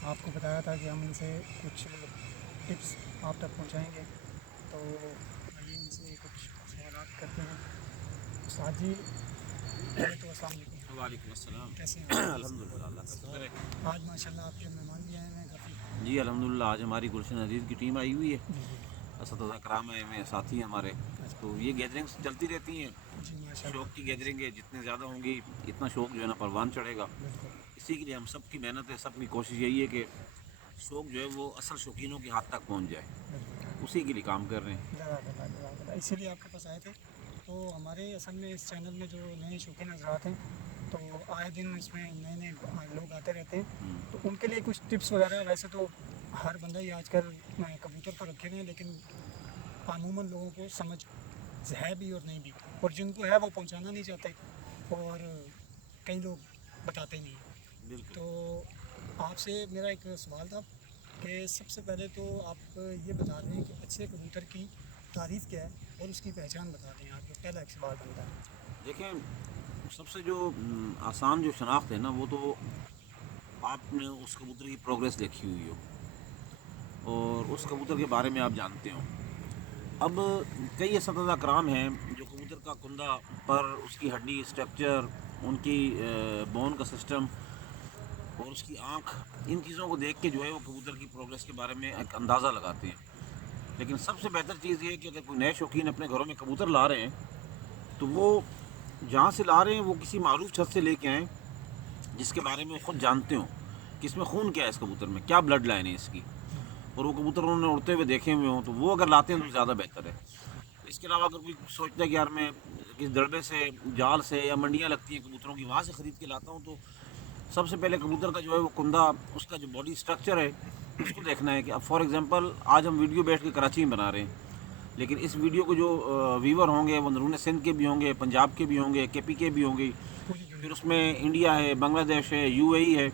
आपको बताया था कि हम इनसे कुछ टिप्स आप तक पहुंचाएंगे। तो आइए इनसे कुछ सवालात करते हैं। उस्ताद जी, पहले तो अस्सलाम वालेकुम। वालेकुम अस्सलाम। कैसे हैं आप? अल्हम्दुलिल्लाह, अल्लाह का शुक्र है। आज माशाल्लाह आपके मेहमान भी आए हैं काफ़ी। जी अल्हम्दुलिल्लाह, आज हमारी गुलशन अजीज़ की टीम आई हुई है। जी जी। असतज़ा कराम आए हुए हैं, साथी हैं हमारे। अच्छा। तो ये गैदरिंग्स चलती रहती हैं। जी शौक़ माशाल्लाह। की गैदरिंग है, जितने ज़्यादा होंगी इतना शौक़ जो है ना परवान चढ़ेगा। बिल्कुल इसी के लिए हम सब की मेहनत है, सब की कोशिश यही है कि शौक़ जो है वो असल शौकीनों के हाथ तक पहुँच जाए। बिल्कुल। उसी के लिए काम कर रहे हैं। जज़ाकल्लाह जज़ाकल्लाह, इसीलिए आपके पास आए थे। तो हमारे असल में इस चैनल में जो नए शौकीन हज़रात हैं, तो आए दिन इसमें नए नए लोग आते रहते हैं। तो उनके लिए कुछ टिप्स वगैरह, वैसे तो हर बंदा ही आजकल कबूतर तो रखे हुए हैं, लेकिन अमूमन लोगों को समझ है भी और नहीं भी, और जिनको है वो पहुंचाना नहीं चाहते, और कई लोग बताते नहीं हैं। बिल्कुल। तो आपसे मेरा एक सवाल था कि सबसे पहले तो आप ये बता दें कि अच्छे कबूतर की तारीफ़ क्या है और उसकी पहचान बता दें। आप जो पहला एक सवाल बनता है। देखें, सबसे जो आसान जो शनाख्त है ना, वो तो आपने उस कबूतर की प्रोग्रेस देखी हुई हो और उस कबूतर के बारे में आप जानते हो। अब कई असतज़ा कराम हैं जो कबूतर का कुंदा, पर, उसकी हड्डी स्ट्रक्चर, उनकी बोन का सिस्टम और उसकी आँख, इन चीज़ों को देख के जो है वो कबूतर की प्रोग्रेस के बारे में एक अंदाज़ा लगाते हैं। लेकिन सबसे बेहतर चीज़ ये है कि अगर कोई नए शौकीन अपने घरों में कबूतर ला रहे हैं तो वो जहाँ से ला रहे हैं वो किसी मारूफ छत से लेके आएँ जिसके बारे में वो खुद जानते हो कि इसमें खून क्या है, इस कबूतर में क्या ब्लड लाइन है इसकी, और वो कबूतर उन्होंने उड़ते हुए देखे हुए हों, तो वो अगर लाते हैं तो ज़्यादा बेहतर है। इसके अलावा अगर कोई सोचता है कि यार मैं किस दड़बे से, जाल से, या मंडियाँ लगती हैं कबूतरों की वहाँ से ख़रीद के लाता हूँ, तो सबसे पहले कबूतर का जो है वो कुंदा, उसका जो बॉडी स्ट्रक्चर है उसको देखना है। कि अब फॉर एग्जांपल आज हम वीडियो बैठ के कराची में बना रहे हैं, लेकिन इस वीडियो को जो व्यूवर होंगे वो अंदरून सिंध के भी होंगे, पंजाब के भी होंगे, केपी के भी होंगे, पूरी फिर दुनिया से। उसमें इंडिया है, बांग्लादेश है, यूएई है।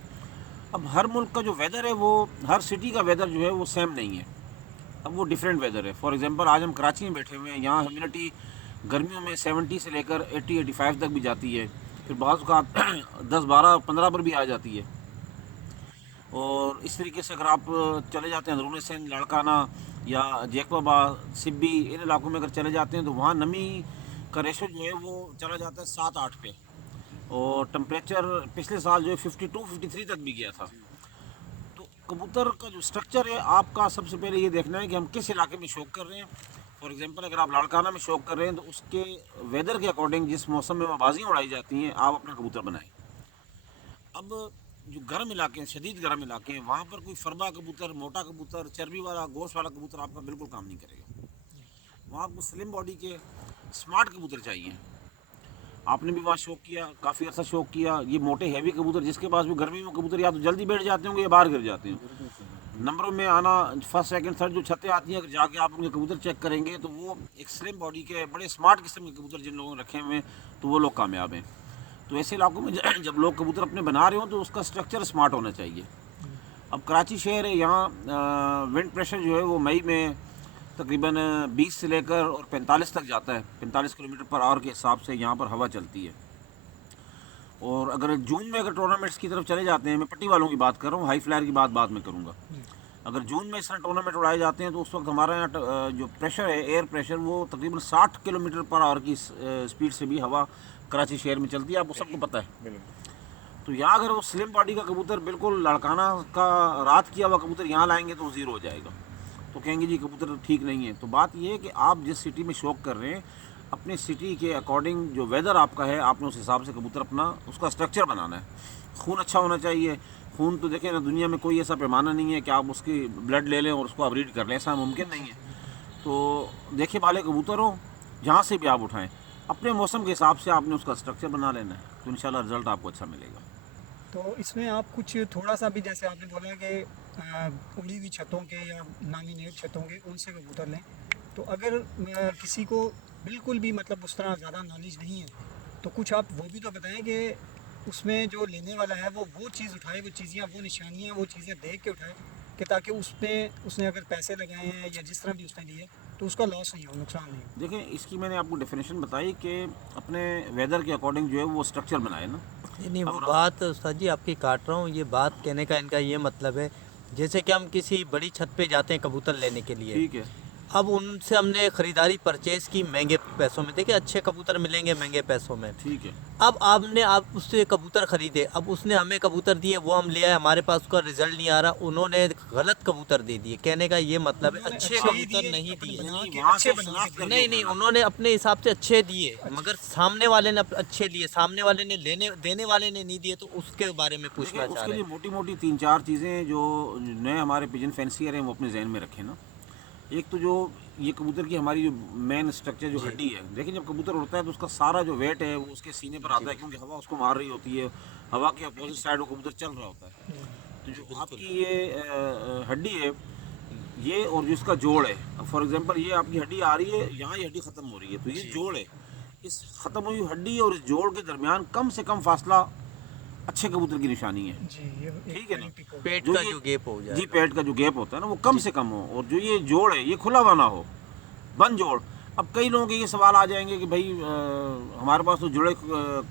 अब हर मुल्क का जो वेदर है, वो हर सिटी का वेदर जो है वो सेम नहीं है। अब वो डिफरेंट वेदर है। फॉर एग्जांपल आज हम कराची में बैठे हुए हैं, यहाँ ह्यूमिडिटी गर्मियों में 70 से लेकर 80-85 तक भी जाती है, फिर बाज़ का 10-12-15 पर भी आ जाती है। और इस तरीके से अगर आप चले जाते हैं अंदरून सिंध, लाड़काना या जैकबाबा, सिब्बी, इन इलाकों में अगर चले जाते हैं तो वहाँ नमी का रेशो जो है वो चला जाता है 7-8 पे, और टम्परेचर पिछले साल जो है 52-53 तक भी गया था। तो कबूतर का जो स्ट्रक्चर है, आपका सबसे पहले ये देखना है कि हम किस इलाके में शौक कर रहे हैं। फॉर एग्जांपल अगर आप लाड़काना में शौक कर रहे हैं तो उसके वेदर के अकॉर्डिंग, जिस मौसम में आवाज़ें उड़ाई जाती हैं, आप अपना कबूतर बनाएं। अब जो गर्म इलाके हैं, शदीद गर्म इलाके हैं, वहाँ पर कोई फरबा कबूतर, मोटा कबूतर, चर्बी वाला, गोश्त वाला कबूतर आपका बिल्कुल काम नहीं करेगा। वहाँ आपको स्लिम बॉडी के स्मार्ट कबूतर चाहिए। आपने भी वहाँ शौक किया, काफ़ी अच्छा शौक किया, ये मोटे हैवी कबूतर जिसके पास भी गर्मी में कबूतर या तो जल्दी बैठ जाते होंगे या बाहर गिर जाते हैं, नंबरों में आना फर्स्ट सेकंड थर्ड जो छतें आती हैं, अगर जाके आप उनके कबूतर चेक करेंगे तो वो एक स्लिम बॉडी के बड़े स्मार्ट किस्म के कबूतर जिन लोगों ने रखे हुए हैं, तो वो लोग कामयाब हैं। तो ऐसे इलाकों में जब लोग कबूतर अपने बना रहे हो तो उसका स्ट्रक्चर स्मार्ट होना चाहिए। अब कराची शहर है, यहाँ विंड प्रेशर जो है वो मई में तकरीबन 20 से लेकर और 45 तक जाता है। 45 किलोमीटर पर आवर के हिसाब से यहाँ पर हवा चलती है। और अगर जून में अगर टूर्नामेंट्स की तरफ चले जाते हैं, मैं पट्टी वालों की बात कर रहा हूँ, हाई फ्लायर की बात बाद में करूँगा। अगर जून में इस तरह टूर्नामेंट उड़ाए जाते हैं तो उस वक्त हमारे यहाँ जो प्रेशर है, एयर प्रेशर, वो तकरीबन 60 किलोमीटर पर आवर की स्पीड से भी हवा कराची शहर में चलती है, आपको सबको पता है। तो यहाँ अगर वो स्लिम बॉडी का कबूतर, बिल्कुल लड़काना का रात किया हुआ कबूतर यहाँ लाएंगे तो ज़ीरो हो जाएगा, तो कहेंगे जी कबूतर ठीक नहीं है। तो बात ये है कि आप जिस सिटी में शौक कर रहे हैं, अपने सिटी के अकॉर्डिंग जो वेदर आपका है, आपने उस हिसाब से कबूतर अपना उसका स्ट्रक्चर बनाना है। खून अच्छा होना चाहिए। खून तो देखें ना, दुनिया में कोई ऐसा पैमाना नहीं है कि आप उसकी ब्लड ले लें और उसको आप रीड कर लें, ऐसा मुमकिन नहीं है। तो देखिए, वाले कबूतर हो जहाँ से भी आप उठाएं, अपने मौसम के हिसाब से आपने उसका स्ट्रक्चर बना लेना है, तो इंशाल्लाह रिज़ल्ट आपको अच्छा मिलेगा। तो इसमें आप कुछ थोड़ा सा भी, जैसे आपने बोला कि उड़ी हुई छतों के या नामीनेट छतों के उनसे कबूतर लें, तो अगर किसी को बिल्कुल भी मतलब उस तरह ज़्यादा नॉलेज नहीं है, तो कुछ आप वो भी तो बताएं कि उसमें जो लेने वाला है वो चीज़ उठाए, वो चीज़ें, वो निशानियाँ, वो चीज़ें देख के उठाए, कि ताकि उसमें उसने अगर पैसे लगाए हैं या जिस तरह भी उसने लिए, तो उसका लॉस नहीं हो, नुकसान नहीं हो। देखें, इसकी मैंने आपको डेफिनेशन बताई कि अपने वेदर के अकॉर्डिंग जो है वो स्ट्रक्चर बनाए ना। नहीं वो अब बात उस्ताद जी आपकी काट रहा हूँ, ये बात कहने का इनका ये मतलब है, जैसे कि हम किसी बड़ी छत पे जाते हैं कबूतर लेने के लिए, ठीक है, अब उनसे हमने ख़रीदारी परचेज़ की महंगे पैसों में, देखिए अच्छे कबूतर मिलेंगे महंगे पैसों में। ठीक है। अब आप उससे कबूतर ख़रीदे, अब उसने हमें कबूतर दिए, वो हम ले आए, हमारे पास उसका रिज़ल्ट नहीं आ रहा, उन्होंने गलत कबूतर दे दिए। कहने का ये मतलब है उन्होंने अच्छे अच्छे ही कबूतर दिए, नहीं अपने दिए। बना नहीं, के वहाँ अच्छे से बना के शनाख्त दिए। करके नहीं नहीं, उठाना। उन्होंने अपने हिसाब से अच्छे दिए, मगर सामने वाले ने अच्छे लिए, सामने वाले ने देने वाले ने नहीं दिए, तो उसके बारे में देखिए, पूछना चाह उसके रहे लिए हैं। मोटी मोटी 3-4 चीज़ें जो नए हमारे पिजन फैंसियर हैं वो अपने जहन में रखें ना। एक तो जो ये कबूतर की हमारी जो मेन स्ट्रक्चर जो जी हड्डी है, देखिए जब कबूतर उड़ता है तो उसका सारा जो वेट है वो उसके सीने पर आता है, क्योंकि हवा उसको मार रही होती है, हवा के अपोजिट साइड वो कबूतर चल रहा होता है। तो जी जो बिल्कुल। आपकी ये हड्डी है, ये और जो इसका जोड़ है, फॉर एग्जांपल ये आपकी हड्डी आ रही है, यहाँ ये हड्डी ख़त्म हो रही है, तो ये जी जोड़ है। इस ख़त्म हुई हड्डी और इस जोड़ के दरमियान कम से कम फासला अच्छे कबूतर की निशानी है। जी, ये एक ठीक है ना। पॉइंट पिक हो गया। पेट जो का ये जो गैप हो जी, जाएगा। पेट का जो गैप होता है ना वो कम जी से कम हो, और जो ये जोड़ है ये खुला हुआ ना हो, बंद जोड़। अब कई लोगों के ये सवाल आ जाएंगे कि भाई हमारे पास तो जुड़े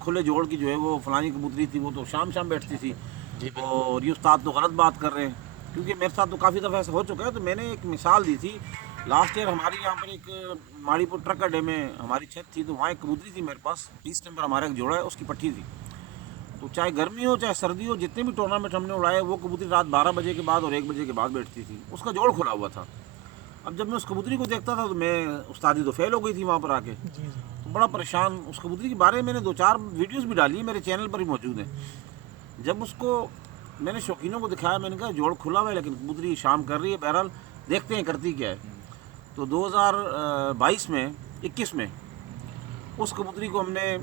खुले जोड़ की जो है वो फलानी कबूतरी थी, वो तो शाम शाम बैठती थी, जी बिल्कुल। और ये उस्ताद तो गलत बात कर रहे हैं। क्योंकि मेरे साथ तो काफ़ी दफ़ा ऐसा हो चुका है। तो मैंने एक मिसाल दी थी लास्ट ईयर, हमारे यहाँ पर एक माड़ीपुर ट्रक अड्डे में हमारी छत थी, तो वहाँ एक कबूतरी थी मेरे पास, 20 नंबर हमारा एक जोड़ा है, उसकी पट्टी थी। तो चाहे गर्मी हो चाहे सर्दी हो, जितने भी टूर्नामेंट हमने उड़ाए, वो कबूतरी रात 12 बजे के बाद और 1 बजे के बाद बैठती थी, उसका जोड़ खुला हुआ था। अब जब मैं उस कबूतरी को देखता था तो मैं उस्तादी तो फेल हो गई थी वहाँ पर आके। जी, जी। तो बड़ा परेशान, उस कबूतरी के बारे में मैंने 2-4 वीडियोस भी डाली है, मेरे चैनल पर ही मौजूद है। जब उसको मैंने शौकीनों को दिखाया, मैंने कहा जोड़ खुला हुआ है लेकिन कबूतरी शाम कर रही है, बहरहाल देखते हैं करती क्या है। तो 2022 में 21 में उस कबूतरी को हमने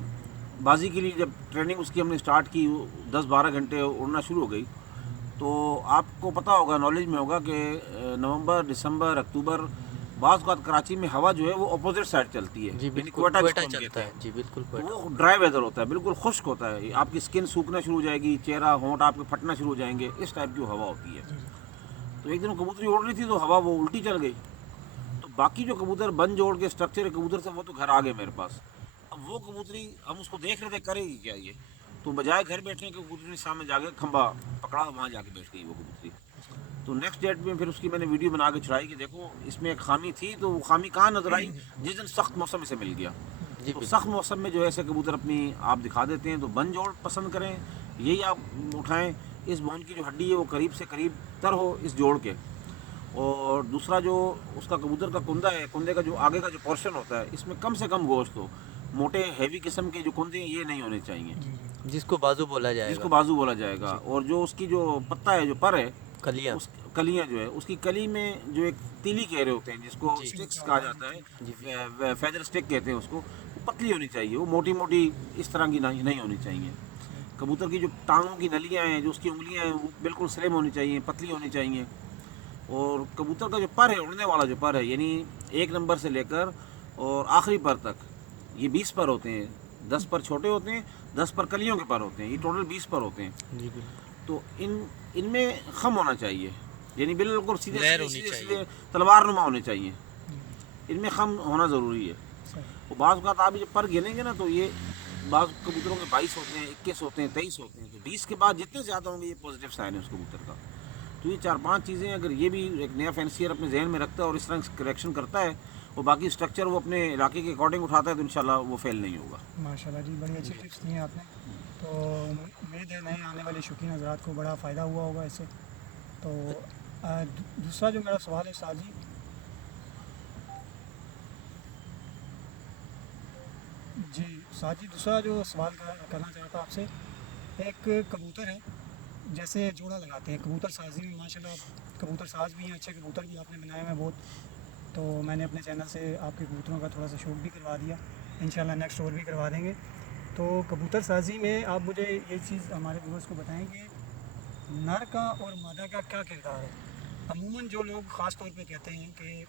बाजी के लिए, जब ट्रेनिंग उसकी हमने स्टार्ट की, 10-12 घंटे उड़ना शुरू हो गई। तो आपको पता होगा, नॉलेज में होगा कि नवंबर, दिसंबर, अक्टूबर, बाज़ औक़ात कराची में हवा जो है वो अपोजिट साइड चलती है, जी यानी बिल्कुल, क्वेटा क्वेटा जिसको हम चलता कहते हैं। है। जी बिल्कुल तो क्वेटा। वो ड्राई वेदर होता है, बिल्कुल खुश्क होता है, आपकी स्किन सूखना शुरू हो जाएगी, चेहरा होंठ आपके फटना शुरू हो जाएंगे, इस टाइप की हवा होती है। तो एक दिन कबूतरी उड़ रही थी तो हवा वो उल्टी चल गई। तो बाकी जो कबूतर बंद जोड़ के स्ट्रक्चर कबूतर थे वो तो घर आ गए मेरे पास। अब वो कबूतरी हम उसको देख रहे थे करेगी क्या ये, तो बजाय घर बैठने के कबूतरी सामने जाके खंबा पकड़ा, वहाँ जाके बैठ गई वो कबूतरी। तो नेक्स्ट डेट में फिर उसकी मैंने वीडियो बना के चढ़ाई कि देखो इसमें एक खामी थी, तो वो खामी कहाँ नजर आई, जिस दिन सख्त मौसम इसे मिल गया। जी तो बिल्कुल। सख्त मौसम में जो है ऐसे कबूतर अपनी आप दिखा देते हैं, तो बंद जोड़ पसंद करें, यही आप उठाएं। इस बोन की जो हड्डी है वो करीब से करीब तर हो इस जोड़ के। और दूसरा जो उसका कबूतर का कुंदा है, कुंदे का जो आगे का जो पोर्शन होता है, इसमें कम से कम गोश्त हो। मोटे हैवी किस्म के जो कुंदे हैं ये नहीं होने चाहिए, जिसको बाजू बोला जिसको जाएगा। बाजू बोला जाएगा। और जो उसकी जो पत्ता है, जो पर है, कलियाँ। उस कलियाँ जो है, उसकी कली में जो एक तीली कह रहे होते हैं, जिसको जी। स्टिक्स कहा जाता है, जी। फेदर स्टिक कहते हैं उसको, वो पतली होनी चाहिए, वो मोटी मोटी इस तरह की नहीं होनी चाहिए। कबूतर की जो टांगों की नलियाँ हैं, जो उसकी उंगलियाँ हैं, वो बिल्कुल स्लिम होनी चाहिए, पतली होनी चाहिए। और कबूतर का जो पर है, उड़ने वाला जो पर है, यानी 1 नंबर से लेकर और आखिरी पर तक, ये 20 पर होते हैं। 10 पर छोटे होते हैं, 10 पर कलियों के पर होते हैं, ये टोटल 20 पर होते हैं। जी बिल्कुल। तो इनमें खम होना चाहिए, यानी बिल्कुल सीधे लहर सीधे होनी सीधे चाहिए। सीधे तलवार नुमा होने चाहिए, इनमें खम होना ज़रूरी है। सही। तो बाज़ औक़ात आप जब पर गिनेंगे ना, तो ये बाज़ कबूतरों के 22 होते हैं, 21 होते हैं, 23 होते हैं। तो 20 के बाद जितने ज़्यादा होंगे ये पॉजिटिव साइन है उस कबूतर का। तो ये 4-5 चीज़ें अगर ये भी एक नया फैंसियर अपने जहन में रखता है और इस तरह करेक्शन करता है, और बाकी स्ट्रक्चर वो अपने इलाके के अकॉर्डिंग उठाता है, तो इंशाल्लाह वो फेल नहीं होगा। माशाल्लाह जी, बड़ी अच्छी टिप्स दी हैं आपने। तो उम्मीद है नए आने वाले शौकीन हज़रात को बड़ा फ़ायदा हुआ होगा इससे। तो दूसरा जो मेरा सवाल है साजी जी, साजी दूसरा जो सवाल करना चाहता आपसे, एक कबूतर है, जैसे जोड़ा लगाते हैं कबूतर साजी में, माशाल्लाह कबूतर साज भी हैं, अच्छे कबूतर भी आपने बनाए हैं बहुत। तो मैंने अपने चैनल से आपके कबूतरों का थोड़ा सा शौक़ भी करवा दिया, इंशाल्लाह नेक्स्ट और भी करवा देंगे। तो कबूतर साजी में आप मुझे ये चीज़ हमारे व्यूअर्स को बताएं कि नर का और मादा का क्या किरदार है। अमूमन जो लोग ख़ास तौर पे कहते हैं कि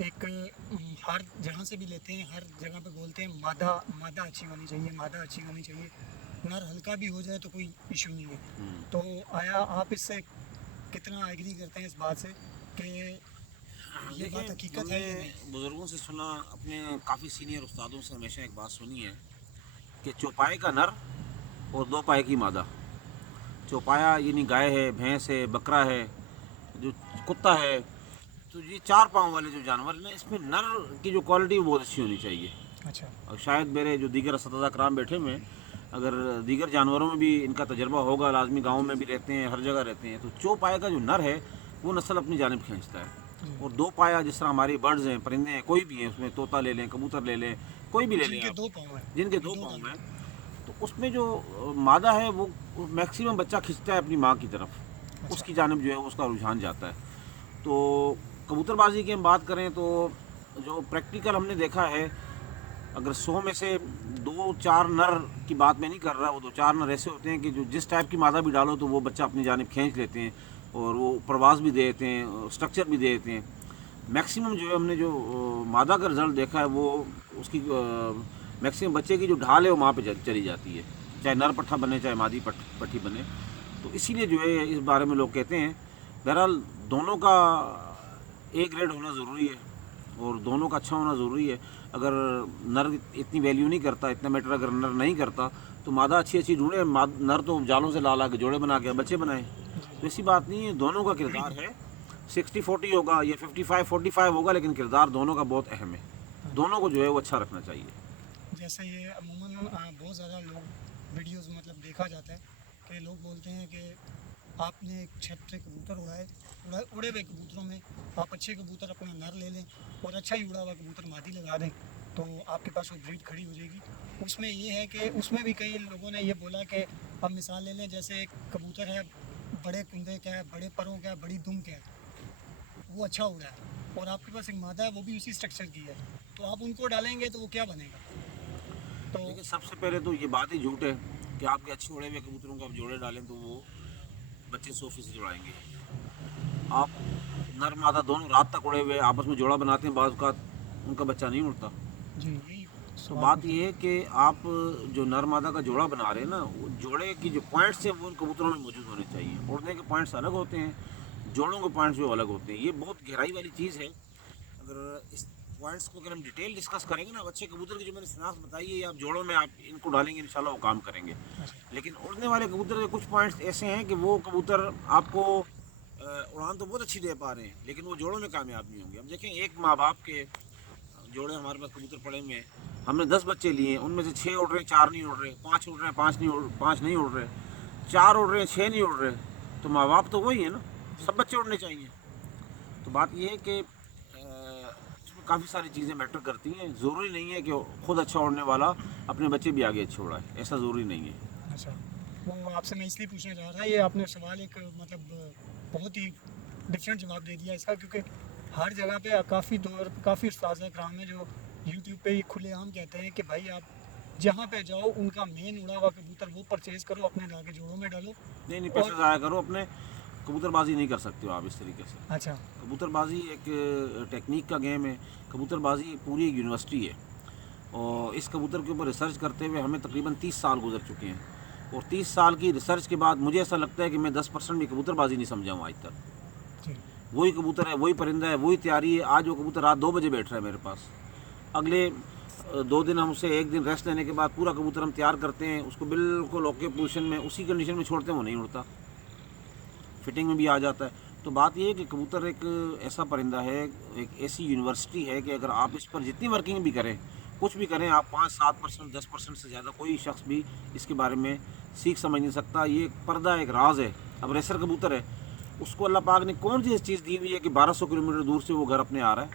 एक हर जहाँ से भी लेते हैं, हर जगह पे बोलते हैं मादा मादा अच्छी होनी चाहिए, मादा अच्छी होनी चाहिए, नर हल्का भी हो जाए तो कोई इशू नहीं है। तो आया आप इससे कितना एग्री करते हैं इस बात से कि ये बात हकीकत है या नहीं? बुज़ुर्गों से सुना, अपने काफ़ी सीनियर उस्तादों से हमेशा एक बात सुनी है कि चौपाई का नर और 2 पाए की मादा। चौपाया यानी गाय है, भैंस है, बकरा है, जो कुत्ता है, तो ये 4 पाँव वाले जो जानवर हैं ना, इसमें नर की जो क्वालिटी बहुत अच्छी होनी चाहिए। अच्छा। और शायद मेरे जो दीगर असतज़ा कराम बैठे हुए हैं, अगर दीगर जानवरों में भी इनका तजर्बा होगा, लाजमी गाँव में भी रहते हैं, हर जगह रहते हैं, तो चौपाया का जो नर है वो नस्ल अपनी जानिब खींचता है। और 2 पाया जिस तरह हमारी बर्ड्स हैं, परिंदे हैं, कोई भी हैं, उसमें तोता ले लें, कबूतर ले लें, कोई भी ले लें जिनके आप, 2 पाँव हैं। जिनके 2 पाँव हैं, तो उसमें जो मादा है वो मैक्सिमम बच्चा खींचता है अपनी माँ की तरफ, उसकी जानिब जो है उसका रुझान जाता है। तो कबूतरबाजी की हम बात करें तो जो प्रैक्टिकल हमने देखा है, अगर 100 में से 2-4 नर की बात मैं नहीं कर रहा, वो 2-4 नर ऐसे होते हैं कि जो जिस टाइप की मादा भी डालो तो वो बच्चा अपनी जानिब खींच लेते हैं और वो प्रवास भी दे देते हैं, स्ट्रक्चर भी दे देते हैं। मैक्सिमम जो है हमने जो मादा का रिज़ल्ट देखा है वो उसकी मैक्सिमम बच्चे की जो ढाल है वो वहाँ पे चली जाती है, चाहे नर पट्ठा बने चाहे मादी पट्ठी बने। तो इसीलिए जो है इस बारे में लोग कहते हैं, बहरहाल दोनों का ए ग्रेड होना ज़रूरी है और दोनों का अच्छा होना ज़रूरी है। अगर नर इतनी वैल्यू नहीं करता, इतना मैटर अगर नर नहीं करता, तो मादा अच्छी अच्छी ढूंढे, नर तो जालों से ला ला के जोड़े बना के बच्चे बनाए। तो ऐसी बात नहीं है, दोनों का किरदार है, 60-40 होगा या 55-45 होगा, लेकिन किरदार दोनों का बहुत अहम है। दोनों को जो है वो अच्छा रखना चाहिए। जैसे ये अमूमन बहुत ज़्यादा लोग वीडियोस में मतलब देखा जाता है कि लोग बोलते हैं कि आपने एक छत से कबूतर उड़े हुए कबूतरों में आप अच्छे कबूतर अपना नर ले लें और अच्छा ही उड़ा हुआ कबूतर मादी लगा दें तो आपके पास वो ब्रीड खड़ी हो जाएगी। उसमें ये है कि उसमें भी कई लोगों ने ये बोला कि अब मिसाल ले लें, जैसे एक कबूतर है, बड़े कुंदे का है, बड़े परों का है, बड़ी दुम का है, वो अच्छा उड़ा है, और आपके पास एक मादा है वो भी उसी स्ट्रक्चर की है, तो आप उनको डालेंगे तो वो क्या बनेगा? तो देखिए, सबसे पहले तो ये बात ही झूठ है कि आपके अच्छे उड़े हुए कबूतरों को आप जोड़े डालें तो वो बच्चे 100% जुड़ाएंगे। आप नर मादा दोनों रात तक उड़े हुए आपस में जोड़ा बनाते हैं, बाज़ का उनका बच्चा नहीं उड़ता। जी, यही तो सवाल बात पूछा। ये है कि आप जो नर मादा का जोड़ा बना रहे हैं ना, वो जोड़े की जो पॉइंट्स हैं वो उन कबूतरों में मौजूद होने चाहिए। उड़ने के पॉइंट्स अलग होते हैं, जोड़ों के पॉइंट्स जो अलग होते हैं। ये बहुत गहराई वाली चीज़ है। अगर इस पॉइंट्स को अगर हम डिटेल डिस्कस करेंगे ना, अच्छे कबूतर की जो मैंने शनाख्त बताई है, आप जोड़ों में आप इनको डालेंगे इंशाल्लाह वो काम करेंगे। लेकिन उड़ने वाले कबूतर के कुछ पॉइंट्स ऐसे हैं कि वो कबूतर आपको उड़ान तो बहुत अच्छी दे पा रहे हैं, लेकिन वो जोड़ों में कामयाब नहीं होंगे। अब देखें, एक माँ बाप के जोड़े हमारे पास कबूतर पड़े हुए हैं, हमने 10 बच्चे लिए हैं, उनमें से 6 उड़ रहे हैं, 4 नहीं उड़ रहे, 5 उड़ रहे हैं, 5 नहीं उड़ रहे, 4 उड़ रहे हैं, 6 नहीं उड़ रहे, तो माँ बाप तो वही है ना, सब बच्चे उड़ने चाहिए। तो बात यह है कि इसमें काफ़ी सारी चीज़ें मैटर करती हैं। ज़रूरी नहीं है कि खुद अच्छा उड़ने वाला अपने बच्चे भी आगे अच्छे उड़ाए, ऐसा ज़रूरी नहीं है। अच्छा, वो आपसे मैं इसलिए पूछना चाह रहा था, ये आपने सवाल एक मतलब बहुत ही डिफरेंट जवाब दे दिया इसका, क्योंकि हर जगह पे काफ़ी उस्ताद कराम है जो यूट्यूब पे ये खुलेआम कहते हैं कि भाई आप जहाँ पे जाओ उनका मेन उड़ा हुआ कबूतर वो परचेज़ करो, अपने लाके जोड़ों में डालो। नहीं, पैसे और ज़ाया करो अपने, कबूतरबाजी नहीं कर सकते हो आप इस तरीके से। अच्छा, कबूतरबाजी एक टेक्निक का गेम है। कबूतरबाजी पूरी एक यूनिवर्सिटी है और इस कबूतर के ऊपर रिसर्च करते हुए हमें तकरीबन 30 साल गुजर चुके हैं। और 30 साल की रिसर्च के बाद मुझे ऐसा लगता है कि मैं 10% भी कबूतरबाजी नहीं समझा हूँ आज तक। जी, वही कबूतर है, वही परिंदा है, वही तैयारी है। आज वो कबूतर रात 2 बजे बैठ रहा है मेरे पास, अगले 2 दिन हम उसे 1 दिन रेस्ट लेने के बाद पूरा कबूतर हम तैयार करते हैं, उसको बिल्कुल ओके पोजीशन में उसी कंडीशन में छोड़ते हैं, वो नहीं उड़ता, फिटिंग में भी आ जाता है। तो बात यह है कि कबूतर एक ऐसा परिंदा है, एक ऐसी यूनिवर्सिटी है कि अगर आप इस पर जितनी वर्किंग भी करें, कुछ भी करें, आप 5-7%, 10% से ज़्यादा कोई शख्स भी इसके बारे में सीख समझ नहीं सकता। ये एक पर्दा, एक राज है। अब रेसर कबूतर है, उसको अल्लाह पाक ने कौन सी चीज़ दी हुई है कि 1200 किलोमीटर दूर से वो घर अपने आ रहा है?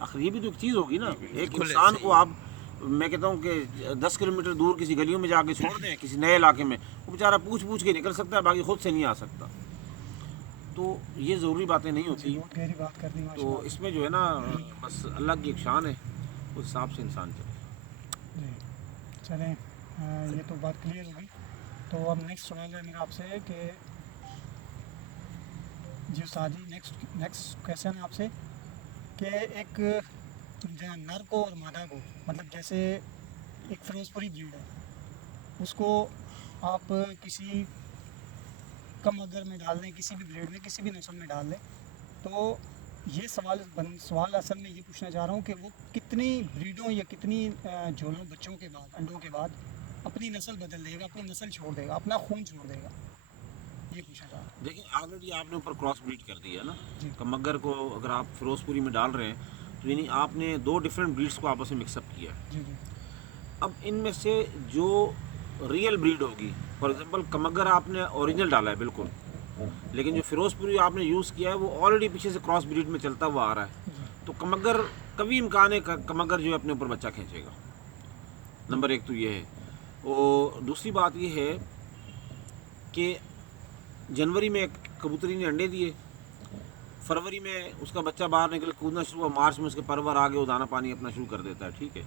आखिर ये भी तो एक चीज़ होगी ना। एक इंसान को आप, मैं कहता हूँ कि 10 किलोमीटर दूर किसी गलियों में जाके छोड़ दें, किसी नए इलाके में, वो बेचारा पूछ पूछ के निकल सकता है, बाकी खुद से नहीं आ सकता। तो ये ज़रूरी बातें नहीं होती। बहुत गहरी बात कर दी तो माशाल्लाह। इसमें जो है ना, बस अल्लाह की एक शान है, उस हिसाब से इंसान चले। जी, चलें, ये तो बात क्लियर होगी। तो अब नेक्स्ट सवाल है मेरा आपसे कि जी सादी, नेक्स्ट क्वेश्चन है आपसे कि एक जो नर को और मादा को, मतलब जैसे एक फिरोजपुरी ब्रीड है, उसको आप किसी कम अगर में डाल दें, किसी भी ब्रीड में, किसी भी नस्ल में डाल दें, तो ये सवाल असल में ये पूछना चाह रहा हूँ कि वो कितनी ब्रीडों या कितनी जोड़ों बच्चों के बाद, अंडों के बाद अपनी नस्ल बदल देगा, अपनी नस्ल छोड़ देगा, अपना खून छोड़ देगा? ये पूछना चाह रहा हूँ। देखिए ऑलरेडी आपने ऊपर क्रॉस ब्रीड कर दिया है ना। जी। कमगर को अगर आप फिरोजपुरी में डाल रहे हैं तो यानी आपने 2 डिफरेंट ब्रीड्स को आपस में मिक्सअप किया है। जी जी अब इनमें से जो रियल ब्रीड होगी, फॉर एग्जांपल कमगर आपने ओरिजिनल डाला है बिल्कुल, लेकिन जो फिरोजपुरी आपने यूज़ किया है वो ऑलरेडी पीछे से क्रॉस ब्रीड में चलता हुआ आ रहा है। जी तो कमगर कभी इम्कान है कमगर जो है अपने ऊपर बच्चा खींचेगा। नंबर 1 तो ये है। और दूसरी बात ये है कि जनवरी में कबूतरी ने अंडे दिए, फरवरी में उसका बच्चा बाहर निकल कूदना शुरू हुआ, मार्च में उसके परवर आगे वो दाना पानी अपना शुरू कर देता है, ठीक है।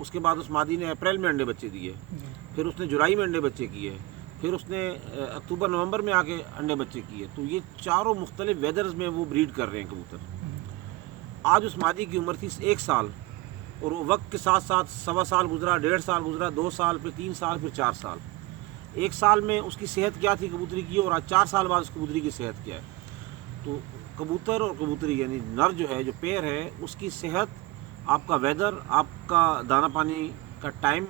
उसके बाद उस मादी ने अप्रैल में अंडे बच्चे दिए, जी फिर उसने जुलाई में अंडे बच्चे किए, फिर उसने अक्टूबर नवंबर में आके अंडे बच्चे किए। तो ये चारों मुख्तलिफ वेदर्स में वो ब्रीड कर रहे हैं कबूतर। आज उस मादी की उम्र थी 1 साल, और वो वक्त के साथ साथ 1.25 साल गुजरा, 1.5 साल गुजरा, 2 साल, फिर 3 साल, फिर 4 साल। 1 साल में उसकी सेहत क्या थी कबूतरी की, और आज 4 साल बाद उस कबूतरी की सेहत क्या है। तो कबूतर और कबूतरी यानी नर जो है, जो पेयर है, उसकी सेहत, आपका वेदर, आपका दाना पानी का टाइम,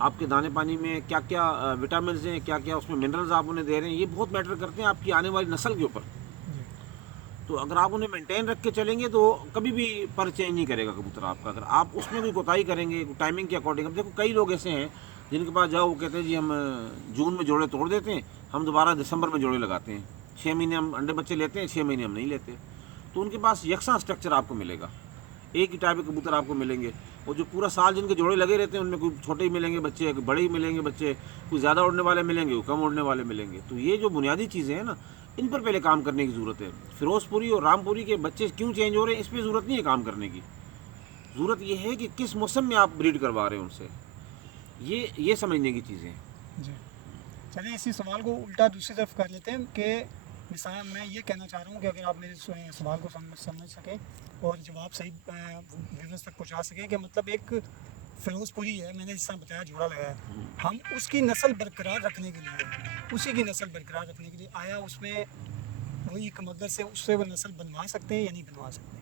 आपके दाने पानी में क्या क्या विटामिन हैं, क्या क्या उसमें मिनरल्स आप उन्हें दे रहे हैं, ये बहुत मैटर करते हैं आपकी आने वाली नस्ल के ऊपर। जी तो अगर आप उन्हें मेंटेन रख के चलेंगे तो कभी भी पर चेंज नहीं करेगा कबूतर आपका। अगर आप उसमें कोई कोताही करेंगे टाइमिंग के अकॉर्डिंग, अब देखो कई लोग ऐसे हैं जिनके पास जाओ वो कहते हैं जी हम जून में जोड़े तोड़ देते हैं, हम दोबारा दिसंबर में जोड़े लगाते हैं, 6 महीने हम अंडे बच्चे लेते हैं, 6 महीने हम नहीं लेते। तो उनके पास यकसा स्ट्रक्चर आपको मिलेगा, एक ही टाइप के कबूतर आपको मिलेंगे। और जो पूरा साल जिनके जोड़े लगे रहते हैं उनमें कोई छोटे ही मिलेंगे बच्चे, कोई बड़े ही मिलेंगे बच्चे, कोई ज़्यादा उड़ने वाले मिलेंगे, कोई कम उड़ने वाले मिलेंगे। तो ये जो बुनियादी चीज़ें हैं ना, इन पर पहले काम करने की ज़रूरत है। फिरोजपुरी और रामपुरी के बच्चे क्यों चेंज हो रहे हैं, इस पर ज़रूरत नहीं है काम करने की। ज़रूरत ये है कि किस मौसम में आप ब्रीड करवा रहे हैं उनसे, ये समझने की चीज़ें हैं। जी। चलिए इसी सवाल को उल्टा दूसरी तरफ कर लेते हैं कि मिसाल मैं ये कहना चाह रहा हूँ कि अगर आप मेरे सवाल को समझ सकें और जवाब सही व्यूअर्स तक पहुँचा सकें कि मतलब एक फिरोजपुरी है, मैंने जिस तरह बताया जोड़ा लगाया, हम उसकी नस्ल बरकरार रखने के लिए, उसी की नस्ल बरकरार रखने के लिए आया उसमें वही कमगर से उससे वो नस्ल बनवा सकते हैं या नहीं बनवा सकते?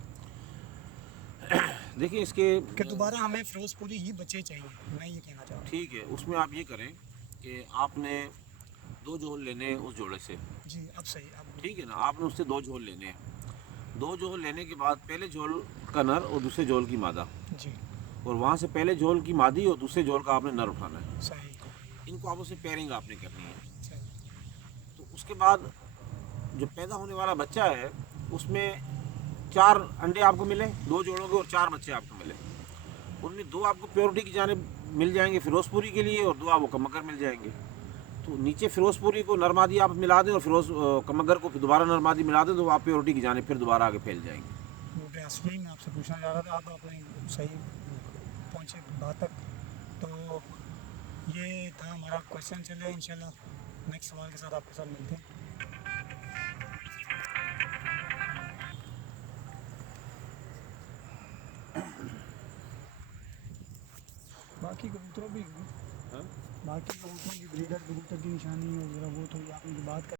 देखिए इसके कि दोबारा हमें फिरोजपुरी ही बच्चे चाहिए, मैं ये कहना चाह रहा हूँ। ठीक है, उसमें आप ये करें कि आपने 2 झोल लेने हैं उस जोड़े से, जी अब सही, अब ठीक है ना। आपने उससे 2 झोल लेने हैं। 2 झोल लेने के बाद पहले झोल का नर और दूसरे झोल की मादा, जी और वहाँ से पहले झोल की मादी और दूसरे झोल का आपने नर उठाना है। सही इनको आपस में पेयरिंग आपने करनी है। सही। तो उसके बाद जो पैदा होने वाला बच्चा है उसमें 4 अंडे आपको मिले, 2 जोड़ों के, और 4 बच्चे आपको मिले। उनमें 2 आपको प्योरिटी की जानिब मिल जाएंगे फिरोजपुरी के लिए, और 2 आपको कमगर मिल जाएंगे। तो नीचे फिरोजपुरी को नरमादी आप मिला दें और कमगर को फिर दोबारा नरमादी मिला दें, तो आप प्योरिटी की जानिब फिर दोबारा आगे फैल जाएंगे। वो यही मैं आपसे पूछना चाह रहा था, आप आपने सही पहुँचे बात तक। तो ये था हमारा क्वेश्चन। चले इंशाल्लाह नेक्स्ट सवाल के साथ आपके साथ मिलते हैं। बाकी कबूतरों भी हाँ? बाकी कबूतरों की ब्रीडर कबूतर की निशानी और ज़रा वो थोड़ी आपने जो बात कर